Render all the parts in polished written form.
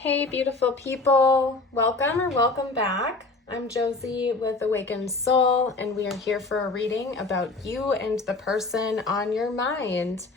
Hey, beautiful people. Welcome or welcome back. I'm Josie with Awakened Soul, and we are here for a reading about you and the person on your mind.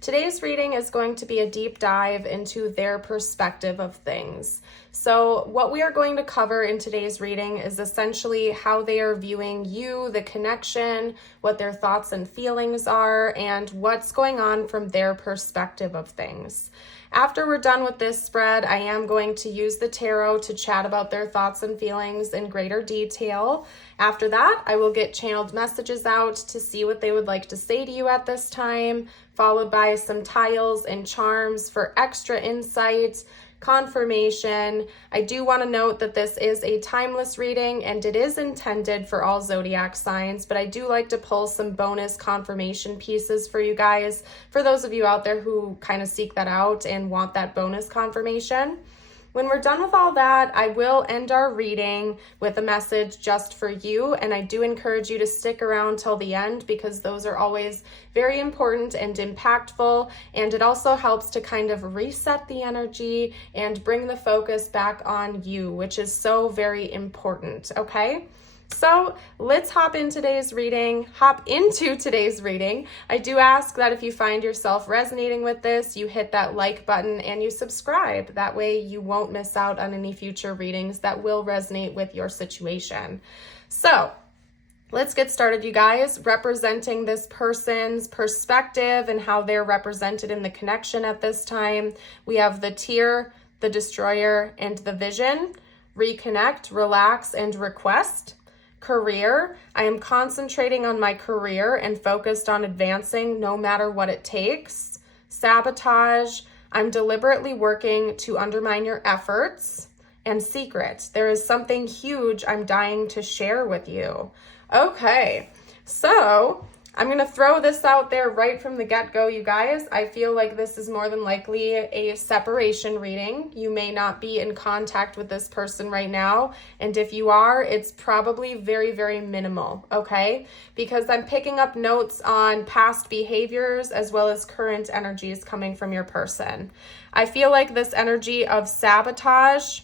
Today's reading is going to be a deep dive into their perspective of things. So what we are going to cover in today's reading is essentially how they are viewing you, the connection, what their thoughts and feelings are, and what's going on from their perspective of things. After we're done with this spread, I am going to use the tarot to chat about their thoughts and feelings in greater detail. After that, I will get channeled messages out to see what they would like to say to you at this time, followed by some tiles and charms for extra insight, confirmation. I do want to note that this is a timeless reading and it is intended for all zodiac signs, but I do like to pull some bonus confirmation pieces for you guys, for those of you out there who kind of seek that out and want that bonus confirmation. When we're done with all that, I will end our reading with a message just for you, and I do encourage you to stick around till the end because those are always very important and impactful, and it also helps to kind of reset the energy and bring the focus back on you, which is so very important, okay? So let's hop into today's reading. I do ask that if you find yourself resonating with this, you hit that like button and you subscribe. That way you won't miss out on any future readings that will resonate with your situation. So let's get started, you guys. Representing this person's perspective and how they're represented in the connection at this time, we have the Tear, the Destroyer, and the Vision. Reconnect, relax, and request. Career, I am concentrating on my career and focused on advancing no matter what it takes. Sabotage, I'm deliberately working to undermine your efforts. And secret, there is something huge I'm dying to share with you. Okay, so I'm going to throw this out there right from the get-go, you guys. I feel like this is more than likely a separation reading. You may not be in contact with this person right now, and if you are, it's probably very, very minimal, okay? Because I'm picking up notes on past behaviors as well as current energies coming from your person. I feel like this energy of sabotage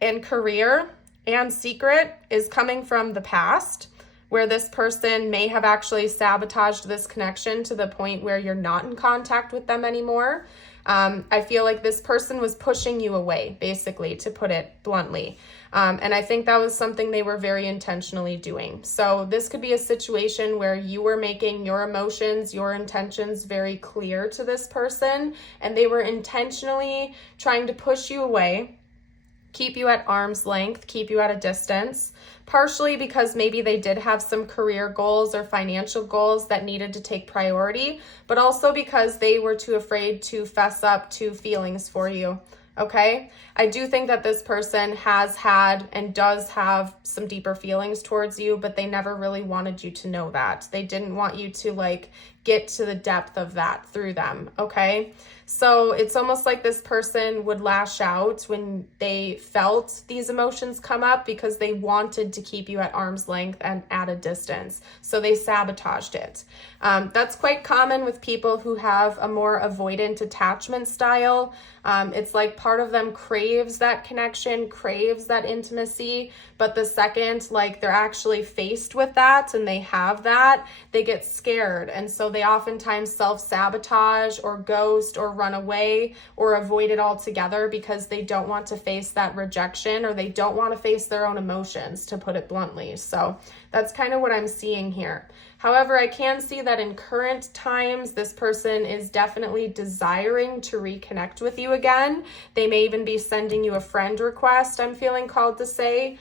and career and secret is coming from the past, where this person may have actually sabotaged this connection to the point where you're not in contact with them anymore. I feel like this person was pushing you away, basically, to put it bluntly. And I think that was something they were very intentionally doing. So this could be a situation where you were making your emotions, your intentions very clear to this person, and they were intentionally trying to push you away, keep you at arm's length, keep you at a distance, partially because maybe they did have some career goals or financial goals that needed to take priority, but also because they were too afraid to fess up to feelings for you. Okay, I do think that this person has had and does have some deeper feelings towards you, but they never really wanted you to know that. They didn't want you to get to the depth of that through them, okay? So it's almost like this person would lash out when they felt these emotions come up because they wanted to keep you at arm's length and at a distance. So they sabotaged it. That's quite common with people who have a more avoidant attachment style. It's like part of them craves that connection, craves that intimacy, but the second they're actually faced with that and they have that, they get scared. And so they oftentimes self-sabotage or ghost or run away or avoid it altogether because they don't want to face that rejection or they don't want to face their own emotions, to put it bluntly. So that's kind of what I'm seeing here. However, I can see that in current times, this person is definitely desiring to reconnect with you again. They may even be sending you a friend request, I'm feeling called to say.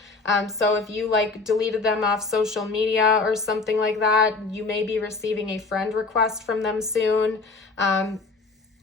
So if you deleted them off social media or something like that, you may be receiving a friend request from them soon.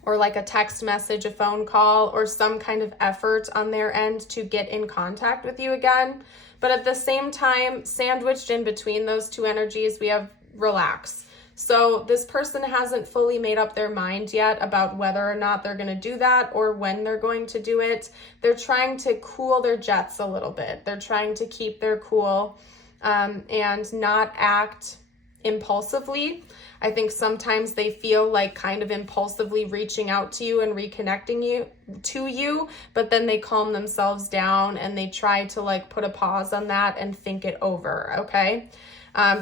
Or a text message, a phone call, or some kind of effort on their end to get in contact with you again. But at the same time, sandwiched in between those two energies, we have relax. So this person hasn't fully made up their mind yet about whether or not they're going to do that or when they're going to do it. They're trying to cool their jets a little bit. They're trying to keep their cool and not act impulsively. I think sometimes they feel like kind of impulsively reaching out to you and reconnecting to you, but then they calm themselves down and they try to like put a pause on that and think it over, okay?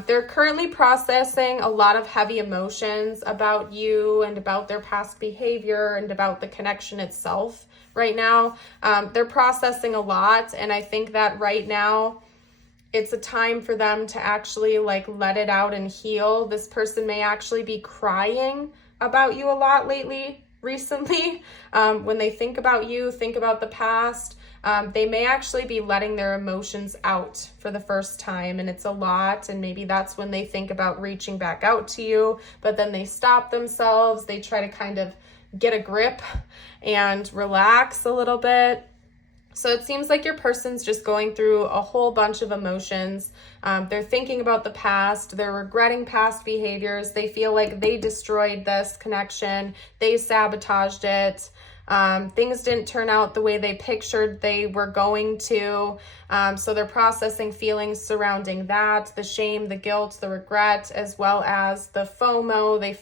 They're currently processing a lot of heavy emotions about you and about their past behavior and about the connection itself right now. They're processing a lot, and I think that right now it's a time for them to actually like let it out and heal. This person may actually be crying about you a lot recently. When they think about you, think about the past, they may actually be letting their emotions out for the first time, and it's a lot, and maybe that's when they think about reaching back out to you, but then they stop themselves. They try to kind of get a grip and relax a little bit. So it seems like your person's just going through a whole bunch of emotions. They're thinking about the past. They're regretting past behaviors. They feel like they destroyed this connection. They sabotaged it. Things didn't turn out the way they pictured they were going to. So they're processing feelings surrounding that, the shame, the guilt, the regret, as well as the FOMO. They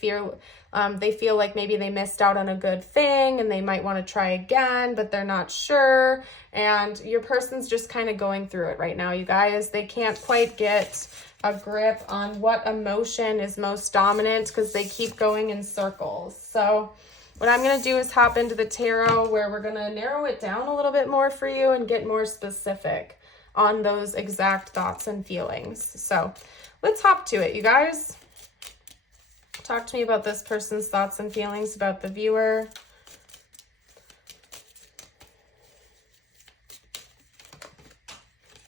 feel like maybe they missed out on a good thing and they might want to try again, but they're not sure. And your person's just kind of going through it right now, you guys. They can't quite get a grip on what emotion is most dominant because they keep going in circles. So what I'm going to do is hop into the tarot, where we're going to narrow it down a little bit more for you and get more specific on those exact thoughts and feelings. So let's hop to it, you guys. Talk to me about this person's thoughts and feelings about the viewer.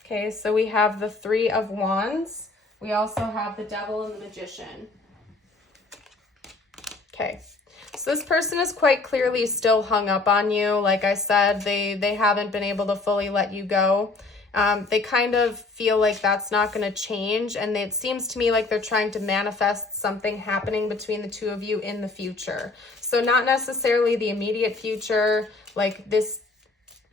Okay, so we have the Three of Wands. We also have the Devil and the Magician. Okay, so this person is quite clearly still hung up on you. Like I said, they haven't been able to fully let you go. They kind of feel like that's not going to change, and it seems to me like they're trying to manifest something happening between the two of you in the future. So not necessarily the immediate future, like this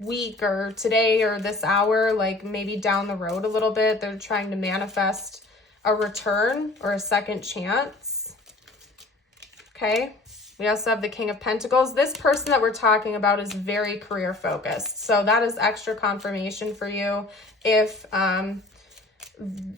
week or today or this hour, like maybe down the road a little bit. They're trying to manifest a return or a second chance. Okay. We also have the King of Pentacles. This person that we're talking about is very career focused. So that is extra confirmation for you. If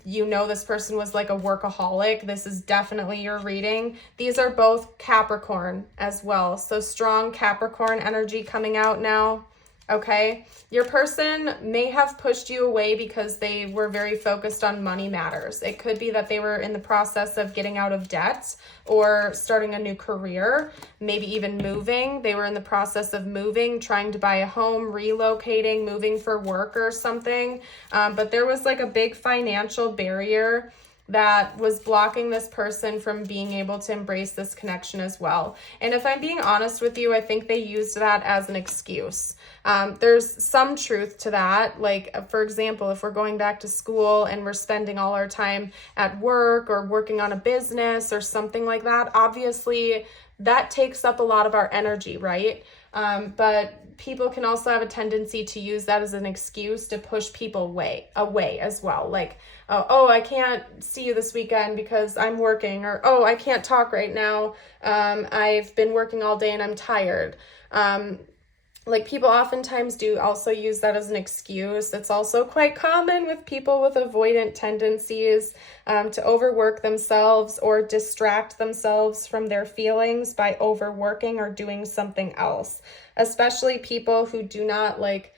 you know this person was like a workaholic, this is definitely your reading. These are both Capricorn as well. So strong Capricorn energy coming out now. Okay, your person may have pushed you away because they were very focused on money matters. It could be that they were in the process of getting out of debt or starting a new career, maybe even moving. They were in the process of moving, trying to buy a home, relocating, moving for work or something. But there was like a big financial barrier that was blocking this person from being able to embrace this connection as well. And if I'm being honest with you, I think they used that as an excuse. There's some truth to that. Like, for example, if we're going back to school and we're spending all our time at work or working on a business or something like that, obviously that takes up a lot of our energy, right? But people can also have a tendency to use that as an excuse to push people away as well. Like, oh, I can't see you this weekend because I'm working, or, oh, I can't talk right now. I've been working all day and I'm tired. Like, people oftentimes do also use that as an excuse. It's also quite common with people with avoidant tendencies to overwork themselves or distract themselves from their feelings by overworking or doing something else. Especially people who do not like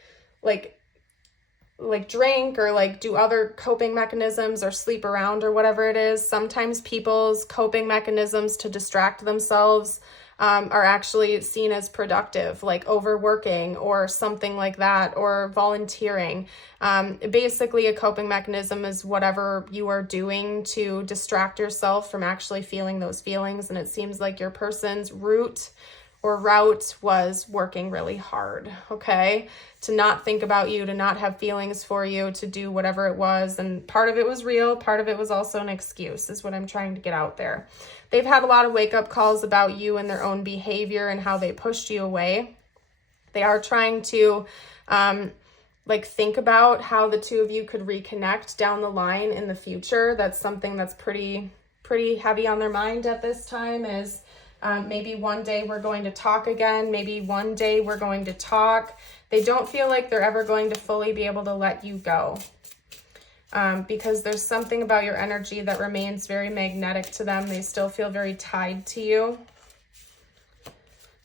drink or like do other coping mechanisms or sleep around or whatever it is. Sometimes people's coping mechanisms to distract themselves are actually seen as productive, like overworking or something like that, or volunteering. Basically, a coping mechanism is whatever you are doing to distract yourself from actually feeling those feelings. And it seems like your person's route was working really hard, okay? To not think about you, to not have feelings for you, to do whatever it was. And part of it was real, part of it was also an excuse, is what I'm trying to get out there. They've had a lot of wake-up calls about you and their own behavior and how they pushed you away. They are trying to think about how the two of you could reconnect down the line in the future. That's something that's pretty pretty heavy on their mind at this time is maybe one day we're going to talk again. Maybe one day we're going to talk. They don't feel like they're ever going to fully be able to let you go. Because there's something about your energy that remains very magnetic to them. They still feel very tied to you.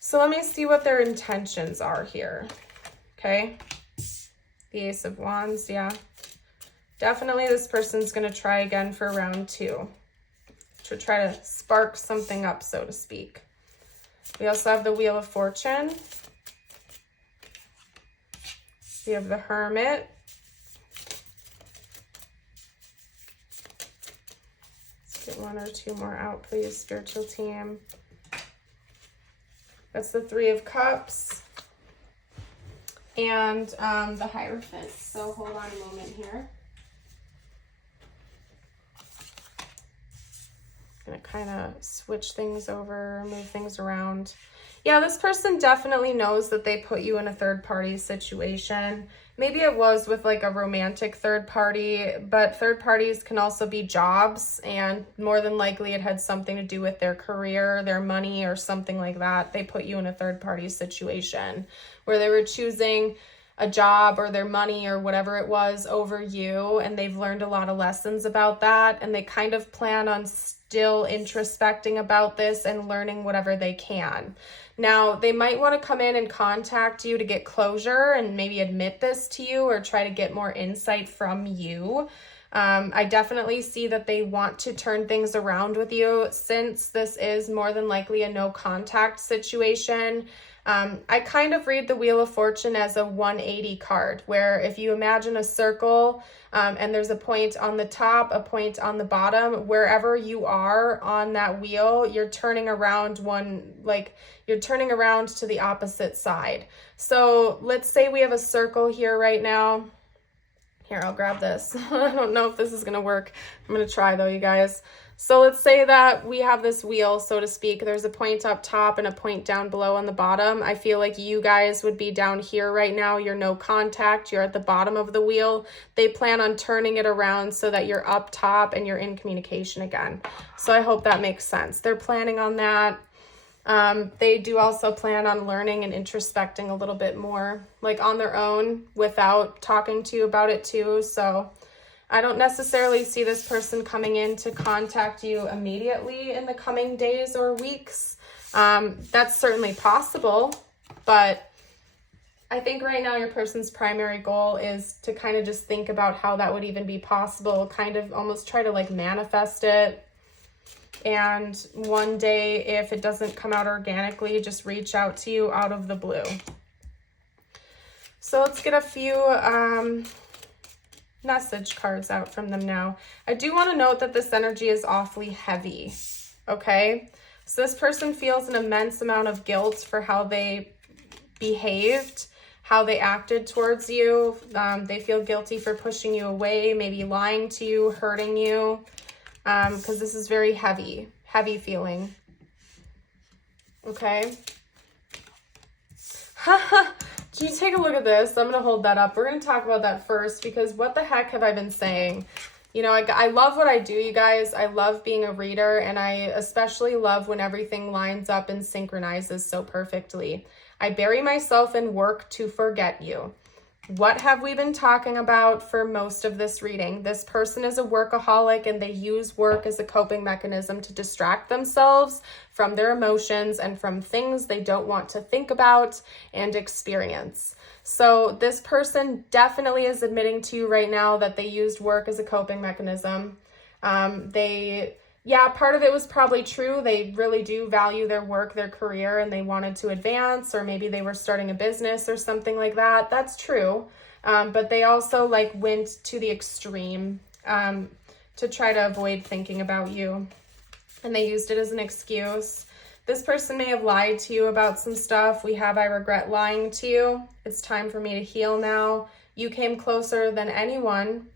So let me see what their intentions are here. Okay. The Ace of Wands, yeah. Definitely this person's going to try again for round 2. To try to spark something up, so to speak. We also have the Wheel of Fortune. We have the Hermit. Get 1 or 2 more out, please, spiritual team. That's the 3 of Cups and the Hierophant. So hold on a moment here. Gonna kind of switch things over, move things around. Yeah, this person definitely knows that they put you in a third-party situation. Maybe it was with like a romantic third party, but third parties can also be jobs, and more than likely it had something to do with their career, their money, or something like that. They put you in a third party situation where they were choosing a job or their money or whatever it was over you, and they've learned a lot of lessons about that, and they kind of plan on still introspecting about this and learning whatever they can. Now, they might want to come in and contact you to get closure and maybe admit this to you or try to get more insight from you. I definitely see that they want to turn things around with you since this is more than likely a no contact situation. I kind of read the Wheel of Fortune as a 180 card, where if you imagine a circle and there's a point on the top, a point on the bottom, wherever you are on that wheel, you're turning around you're turning around to the opposite side. So let's say we have a circle here right now. Here, I'll grab this. I don't know if this is going to work. I'm going to try though, you guys. So let's say that we have this wheel, so to speak. There's a point up top and a point down below on the bottom. I feel like you guys would be down here right now. You're no contact. You're at the bottom of the wheel. They plan on turning it around so that you're up top and you're in communication again. So I hope that makes sense. They're planning on that. They do also plan on learning and introspecting a little bit more, like on their own without talking to you about it too. So I don't necessarily see this person coming in to contact you immediately in the coming days or weeks. That's certainly possible, but I think right now your person's primary goal is to kind of just think about how that would even be possible, kind of almost try to like manifest it. And one day, if it doesn't come out organically, just reach out to you out of the blue. So let's get a few message cards out from them now. I do want to note that this energy is awfully heavy, okay? So this person feels an immense amount of guilt for how they behaved, how they acted towards you. They feel guilty for pushing you away, maybe lying to you, hurting you. Because this is very heavy feeling. Okay. Can you take a look at this? I'm going to hold that up. We're going to talk about that first because what the heck have I been saying? You know, I love what I do, you guys. I love being a reader, and I especially love when everything lines up and synchronizes so perfectly. I bury myself in work to forget you. What have we been talking about for most of this reading? This person is a workaholic and they use work as a coping mechanism to distract themselves from their emotions and from things they don't want to think about and experience. So this person definitely is admitting to you right now that they used work as a coping mechanism. Yeah, part of it was probably true. They really do value their work, their career, and they wanted to advance, or maybe they were starting a business or something like that. That's true. But they also went to the extreme to try to avoid thinking about you. And they used it as an excuse. This person may have lied to you about some stuff. We have, I regret lying to you. It's time for me to heal now. You came closer than anyone,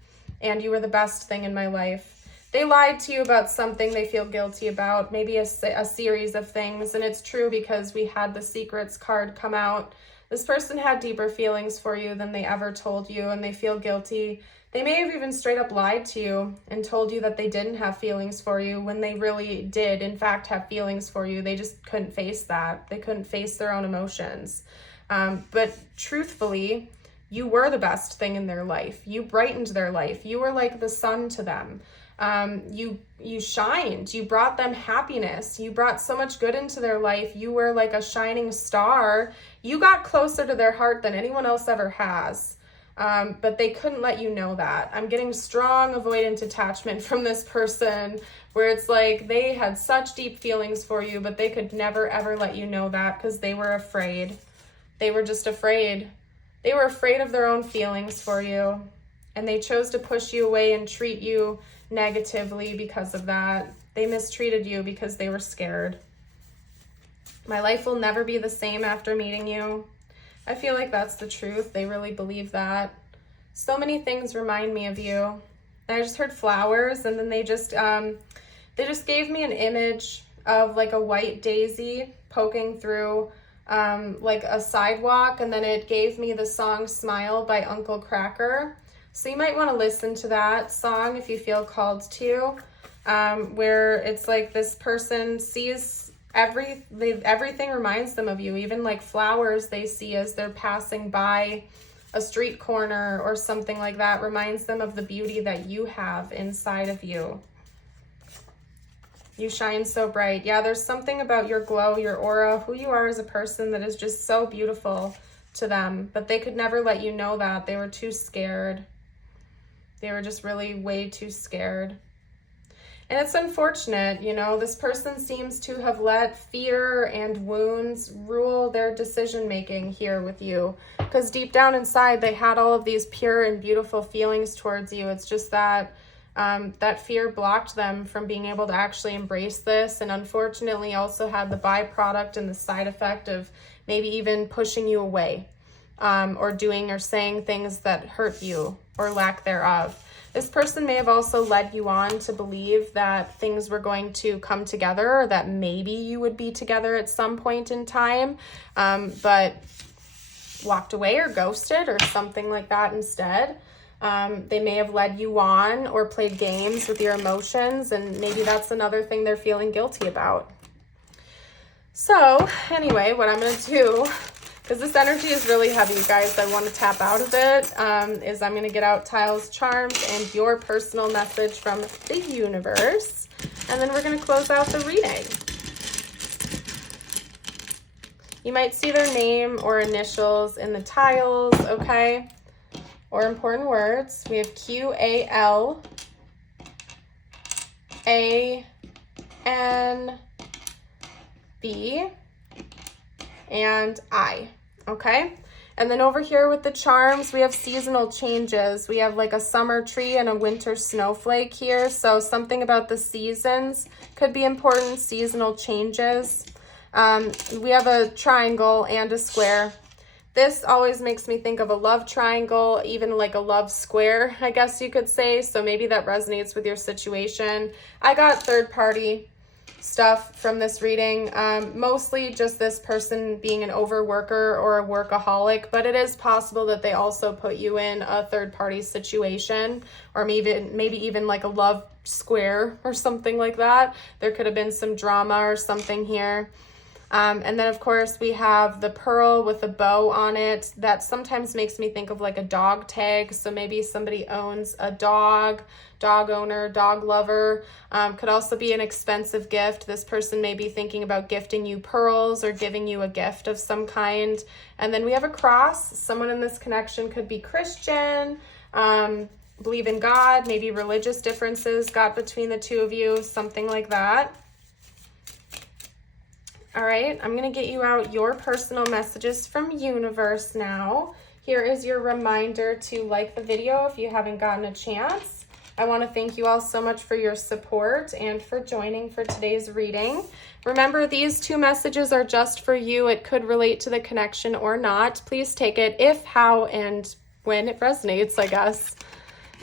and you were the best thing in my life. They lied to you about something they feel guilty about, maybe a series of things, and it's true because we had the secrets card come out. This person had deeper feelings for you than they ever told you, and they feel guilty They may have even straight up lied to you and told you that they didn't have feelings for you when they really did, in fact, have feelings for you. They just couldn't face that. They couldn't face their own emotions. But truthfully, you were the best thing in their life. You brightened their life. You were like the sun to them. You shined. You brought them happiness. You brought so much good into their life. You were like a shining star. You got closer to their heart than anyone else ever has. But they couldn't let you know that. I'm getting strong avoidant attachment from this person, where it's like they had such deep feelings for you, but they could never ever let you know that because they were afraid. They were just afraid. They were afraid of their own feelings for you, and they chose to push you away and treat you negatively because of that. They mistreated you because they were scared. My life will never be the same after meeting you. I feel like that's the truth. They really believe that. So many things remind me of you. And I just heard flowers, and then they just gave me an image of like a white daisy poking through like a sidewalk, and then it gave me the song Smile by Uncle Kracker. So you might want to listen to that song if you feel called to, where it's like this person sees everything reminds them of you, even like flowers they see as they're passing by a street corner or something like that reminds them of the beauty that you have inside of you. You shine so bright. Yeah, there's something about your glow, your aura, who you are as a person that is just so beautiful to them, but they could never let you know that. They were too scared. They were just really way too scared. And it's unfortunate, you know, this person seems to have let fear and wounds rule their decision-making here with you, because deep down inside, they had all of these pure and beautiful feelings towards you. It's just that that fear blocked them from being able to actually embrace this, and unfortunately also had the byproduct and the side effect of maybe even pushing you away, or doing or saying things that hurt you or lack thereof. This person may have also led you on to believe that things were going to come together, or that maybe you would be together at some point in time, but walked away or ghosted or something like that instead. They may have led you on or played games with your emotions, and maybe that's another thing they're feeling guilty about. So anyway, what I'm going to do, because this energy is really heavy, you guys, I want to tap out of it, is I'm going to get out Tiles, Charms, and your personal message from the universe, and then we're going to close out the reading. You might see their name or initials in the tiles, okay? Or important words. We have QALANB and I, okay? And then over here with the charms, we have seasonal changes. We have like a summer tree and a winter snowflake here. So something about the seasons could be important, seasonal changes. We have a triangle and a square. This always makes me think of a love triangle, even like a love square, I guess you could say. So maybe that resonates with your situation. I got third-party stuff from this reading, mostly just this person being an overworker or a workaholic, but it is possible that they also put you in a third-party situation, or maybe even like a love square or something like that. There could have been some drama or something here. And then, of course, we have the pearl with a bow on it. That sometimes makes me think of like a dog tag. So maybe somebody owns a dog owner, dog lover. Could also be an expensive gift. This person may be thinking about gifting you pearls or giving you a gift of some kind. And then we have a cross. Someone in this connection could be Christian, believe in God, maybe religious differences got between the two of you, something like that. All right, I'm going to get you out your personal messages from universe now. Here is your reminder to like the video if you haven't gotten a chance. I want to thank you all so much for your support and for joining for today's reading. Remember, these two messages are just for you. It could relate to the connection or not. Please take it if, how, and when it resonates, I guess.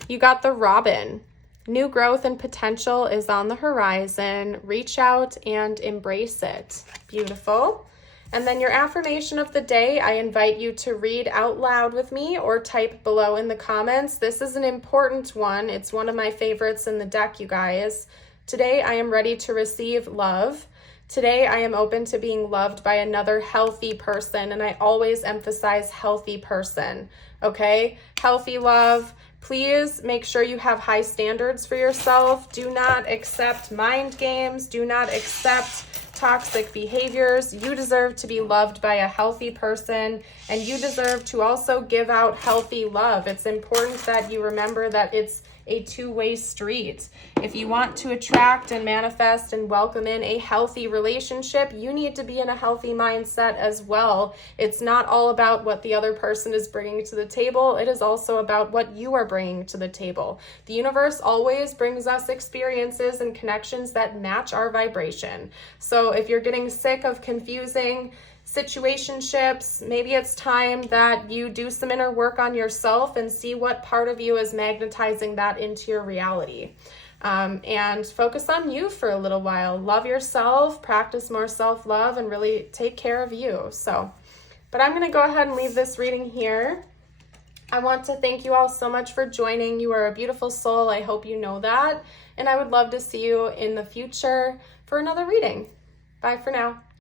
You got the Robin. New growth and potential is on the horizon. Reach out and embrace it. Beautiful. And then your affirmation of the day, I invite you to read out loud with me or type below in the comments. This is an important one. It's one of my favorites in the deck, you guys. Today, I am ready to receive love. Today, I am open to being loved by another healthy person, and I always emphasize healthy person, okay? Healthy love. Please make sure you have high standards for yourself. Do not accept mind games. Do not accept toxic behaviors. You deserve to be loved by a healthy person, and you deserve to also give out healthy love. It's important that you remember that it's a two-way street. If you want to attract and manifest and welcome in a healthy relationship, you need to be in a healthy mindset as well. It's not all about what the other person is bringing to the table. It is also about what you are bringing to the table. The universe always brings us experiences and connections that match our vibration. So if you're getting sick of confusing situationships, maybe it's time that you do some inner work on yourself and see what part of you is magnetizing that into your reality. And focus on you for a little while. Love yourself, practice more self-love, and really take care of you. But I'm going to go ahead and leave this reading here. I want to thank you all so much for joining. You are a beautiful soul. I hope you know that. And I would love to see you in the future for another reading. Bye for now.